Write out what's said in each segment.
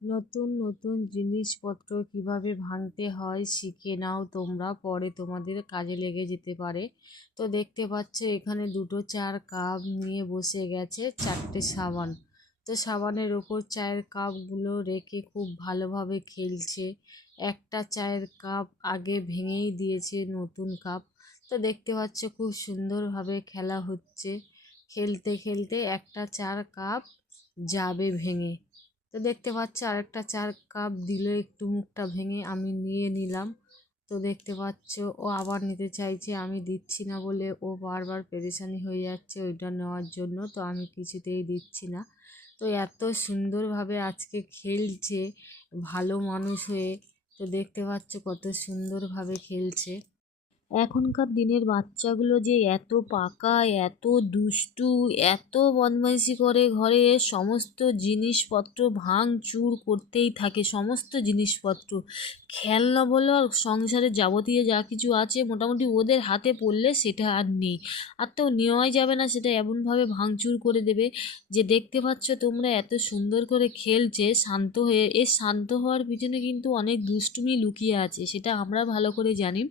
নতুন নতুন জিনিসপত্র কিভাবে ভাঙতে হয় শিখে নাও তোমরা, পরে তোমাদের কাজে লেগে যেতে পারে। তো দেখতে পাচ্ছ এখানে দুটো চার কাপ নিয়ে বসে গেছে, চারটে সাবান। তো সাবানের ওপর চায়ের কাপগুলো রেখে খুব ভালোভাবে খেলছে। একটা চায়ের কাপ আগে ভেঙেই দিয়েছে, নতুন কাপ। তো দেখতে পাচ্ছ খুব সুন্দরভাবে খেলা হচ্ছে। খেলতে খেলতে একটা চার কাপ যাবে ভেঙে। তো দেখতে পাচ্ছ আরেকটা চার কাপ দিল একটু, মুখটা ভেঙে আমি নিয়ে নিলাম। তো দেখতে পাচ্ছ ও আবার নিতে চাইছে, আমি দিচ্ছি না বলে ও বারবার পেরেশানি হয়ে যাচ্ছে ওইটা নেওয়ার জন্য। তো আমি কিছুতেই দিচ্ছি না। তো এত সুন্দরভাবে আজকে খেলছে, ভালো মানুষ হয়ে। তো দেখতে পাচ্ছ কত সুন্দরভাবে খেলছে। এখনকার দিনের বাচ্চাগুলো যে এত পাকা, এত দুষ্টু, এত বদমাইশি করে, ঘরে সমস্ত জিনিসপত্র ভাঙচুর করতেই থাকে। সমস্ত জিনিসপত্র, খেলনা বলো আর সংসারে যাবতীয় যা কিছু আছে মোটামুটি ওদের হাতে পড়লে সেটা আর নেই। আর তো নেওয়াই যাবে না, সেটা এমনভাবে ভাঙচুর করে দেবে যে দেখতে পাচ্ছ তোমরা এত সুন্দর করে খেলছে শান্ত হয়ে। এর শান্ত হওয়ার পিছনে কিন্তু অনেক দুষ্টুমি লুকিয়ে আছে, সেটা আমরা ভালো করে জানি।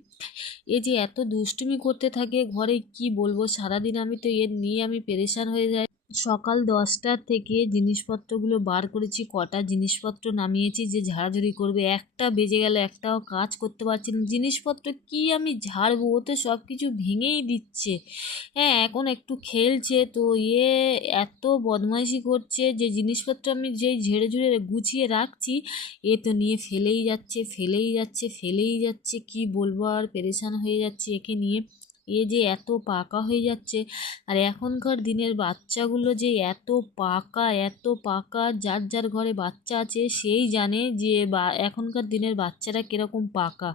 এ যে এত দুষ্টুমি করতে থাকে ঘরে, কি বলবো, সারাদিন আমি তো এর নিয়ে আমি পেরেশান হয়ে যাই। সকাল 10টার থেকে জিনিসপত্রগুলো বার করেছি, কটা জিনিসপত্র নামিয়েছি যে ঝাড়াঝুড়ি করবে, একটা বেজে গেল, একটাও কাজ করতে পারছি না। জিনিসপত্র কি আমি ঝাড়বো, ও তো সব কিছু ভেঙেই দিচ্ছে। হ্যাঁ, এখন একটু খেলছে তো এত বদমাইশি করছে যে জিনিসপত্র আমি যেই ঝেড়ে ঝুড়ে গুছিয়ে রাখছি, এ তো নিয়ে ফেলেই যাচ্ছে, ফেলেই যাচ্ছে, ফেলেই যাচ্ছে। কি বলবো, আর পেরেশান হয়ে যাচ্ছে একে নিয়ে। এ যে এত পাকা হয়ে যাচ্ছে। আর এখনকার দিনের বাচ্চাগুলো যে এত পাকা, এত পাকা, যার যার ঘরে বাচ্চা আছে সেই জানে যে এখনকার দিনের বাচ্চারা কিরকম পাকা।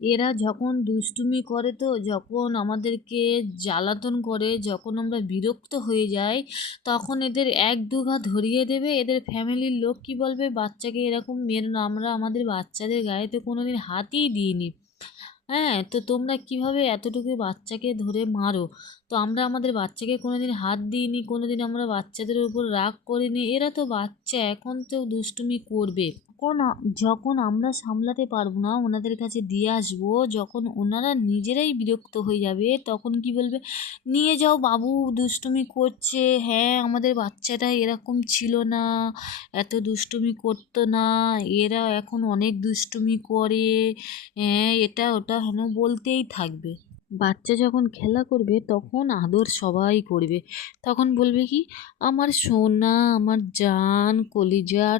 এরা যখন দুষ্টুমি করে, তো যখন আমাদেরকে জ্বালাতন করে, যখন আমরা বিরক্ত হয়ে যাই, তখন এদের এক দুঘা ধরিয়ে দেবে। এদের ফ্যামিলির লোক কি বলবে, বাচ্চাকে এরকম মেরো না। আমরা আমাদের বাচ্চাদের গায়ে তো কোনোদিন হাতই দিইনি। হ্যাঁ, তো তোমরা কিভাবে এতটুকু বাচ্চাকে ধরে মারো? তো আমরা আমাদের বাচ্চাকে কোনোদিন হাত দিইনি, কোনোদিন আমরা বাচ্চাদের উপর রাগ করিনি। এরা তো বাচ্চা, এখন তো দুষ্টুমি করবে। যখন আমরা সামলাতে পারবো না, ওনাদের কাছে দিয়ে আসবো, যখন ওনারা নিজেরাই বিরক্ত হয়ে যাবে, তখন কি বলবে, নিয়ে যাও বাবু, দুষ্টুমি করছে। হ্যাঁ, আমাদের বাচ্চাটা এরকম ছিল না, এত দুষ্টুমি করতো না, এরা এখন অনেক দুষ্টুমি করে। হ্যাঁ, এটা ওটা হেন বলতেই থাকবে। বাচ্চা যখন খেলা করবে তখন আদর সবাই করবে। তখন বলবে কি, আমার সোনা, আমার জান, কলিজার